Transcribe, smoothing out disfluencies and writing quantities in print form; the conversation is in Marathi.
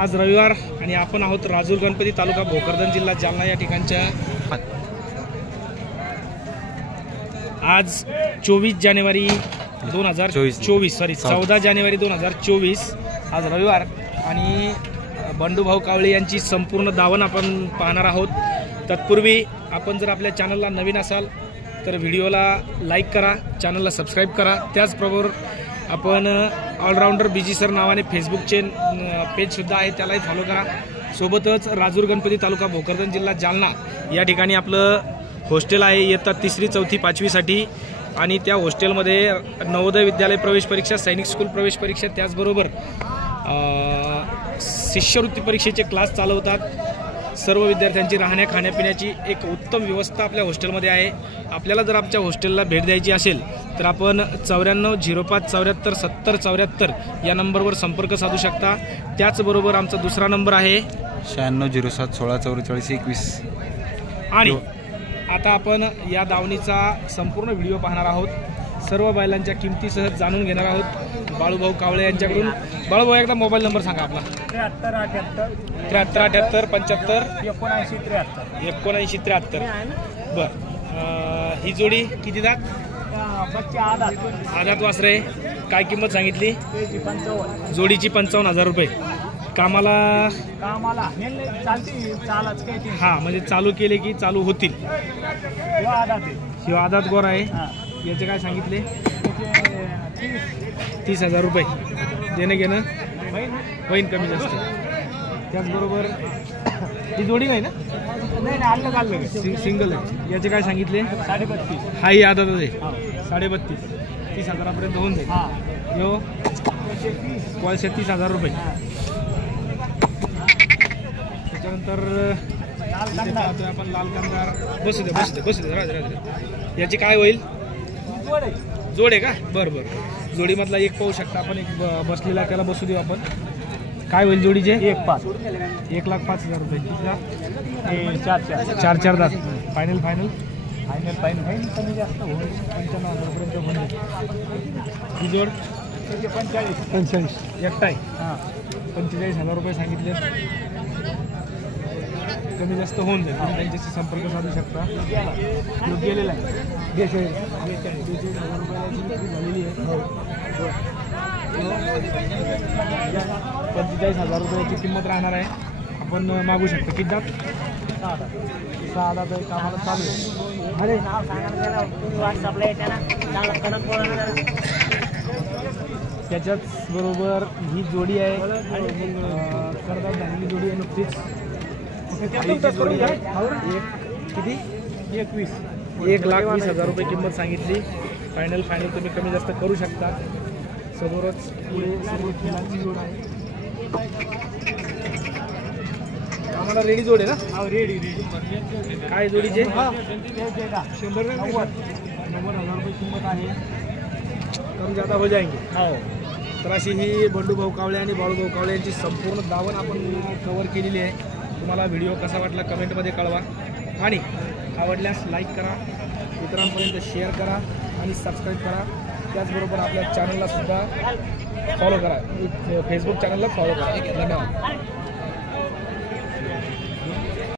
आज रविवार आणि आपण आहोत राजूर गणपती तालुका भोकरदन जिल्हा जालना या ठिकाणच्या। आज 24 जानेवारी 2024 सॉरी 14 जानेवारी 2024 आज रविवार आणि बंडूभाऊ कावळे यांची संपूर्ण दावण आपण पाहणार आहोत। तत्पूर्वी आपण जर आपल्या चॅनलला नवीन असाल तर व्हिडिओला लाईक करा, चॅनलला सबस्क्राईब करा। त्याचबरोबर आपण ऑलराऊंडर बीजी सर नावाने फेसबुकचे पेजसुद्धा आहे, त्यालाही फॉलो करा। सोबतच राजूर गणपती तालुका भोकरदन जिल्हा जालना या ठिकाणी आपलं हॉस्टेल आहे इयत्ता 3री 4थी 5वीसाठी आणि त्या हॉस्टेलमध्ये नवोदय विद्यालय प्रवेश परीक्षा, सैनिक स्कूल प्रवेश परीक्षा, त्याचबरोबर शिष्यवृत्ती परीक्षेचे क्लास चालवतात। सर्व विद्यार्थ्यांची राहण्या खाण्यापिण्याची एक उत्तम व्यवस्था आपल्या हॉस्टेलमध्ये आहे। आपल्याला जर आमच्या हॉस्टेलला भेट द्यायची असेल तर आपण 94 05 74 70 74 या नंबरवर संपर्क साधू शकता। त्याचबरोबर आमचा दुसरा नंबर आहे 96 07 16 44 21। आणि आता आपण या दावणीचा संपूर्ण व्हिडिओ पाहणार आहोत। सर्व बैलांच्या किमतीसह जाणून घेणार आहोत बाळूभाऊ कावळे यांच्याकडून। बाळूभाऊ एकदा मोबाईल नंबर सांगा आपला। 73 78 75 79 73। बर, ही जोडी किती दात? आधात वासरे। काय किंमत सांगितली? जोडीची 55,000 रुपये। कामाला हा म्हणजे चालू केले की चालू होतील। शिवा आधात गोर आहे। याचे काय सांगितले? 30,000 रुपये। देणं घेणं होईन कमी जास्त। त्याचबरोबर ही जोडी नाही ना, सिंगल आहे। याचे काय सांगितले? 32,500। हाही आधात आहे 32,500। 30,000पर्यंत होऊन जाईल। यो कॉल 30,000 रुपये। त्याच्यानंतर आपण लाल कामगार बसू दे। याची काय होईल? जोड आहे का? बरं बरं, जोडीमधला एक पाहू शकता आपण, एक बसलेला त्याला बसू देऊ आपण। काय होईल जोडीचे? 1,05,000 रुपये। किती? 4 दात। फायनल कमी जास्त होईल 95,000पर्यंत होईल। ही जोड 45 एकटा आहे। 45,000 रुपये सांगितले, कमी जास्त होऊन जाईल। तुम्ही त्यांच्याशी संपर्क साधू शकता। गेलेला आहे 42,000 झालेली आहे। 45,000 रुपयाची किंमत राहणार आहे। आपण मागू शकतो। किती दात? 6 दात आहे। कामाला चालू आहे। अरे त्याच्याच बरोबर ही जोडी आहे, करदात झालेली जोडी आहे नुकतीच। जोडी आहे किती? 1,20,000 रुपये किंमत सांगितली। फायनल तुम्ही कमी जास्त करू शकता। समोरच पुढे सर्व खेळांची जोड आहे। आम्हाला रेडी जोड आहे ना? रेडी। काय जोडीचे? 90,000 रुपये किंमत आहे। कम ज़्यादा हो जाएंगे। हो, तर अशी ही बंडूभाऊ कावळे आणि बाळूभाऊ कावळे यांची संपूर्ण दावण आपण कव्हर केलेली आहे। तुम्हाला व्हिडिओ कसा वाटला कमेंटमध्ये कळवा आणि आवडल्यास लाईक करा, इतरांपर्यंत शेअर करा आणि सबस्क्राईब करा। त्याचबरोबर आपल्या चॅनलला सुद्धा फॉलो करा, फेसबुक चॅनलला फॉलो करा। धन्यवाद।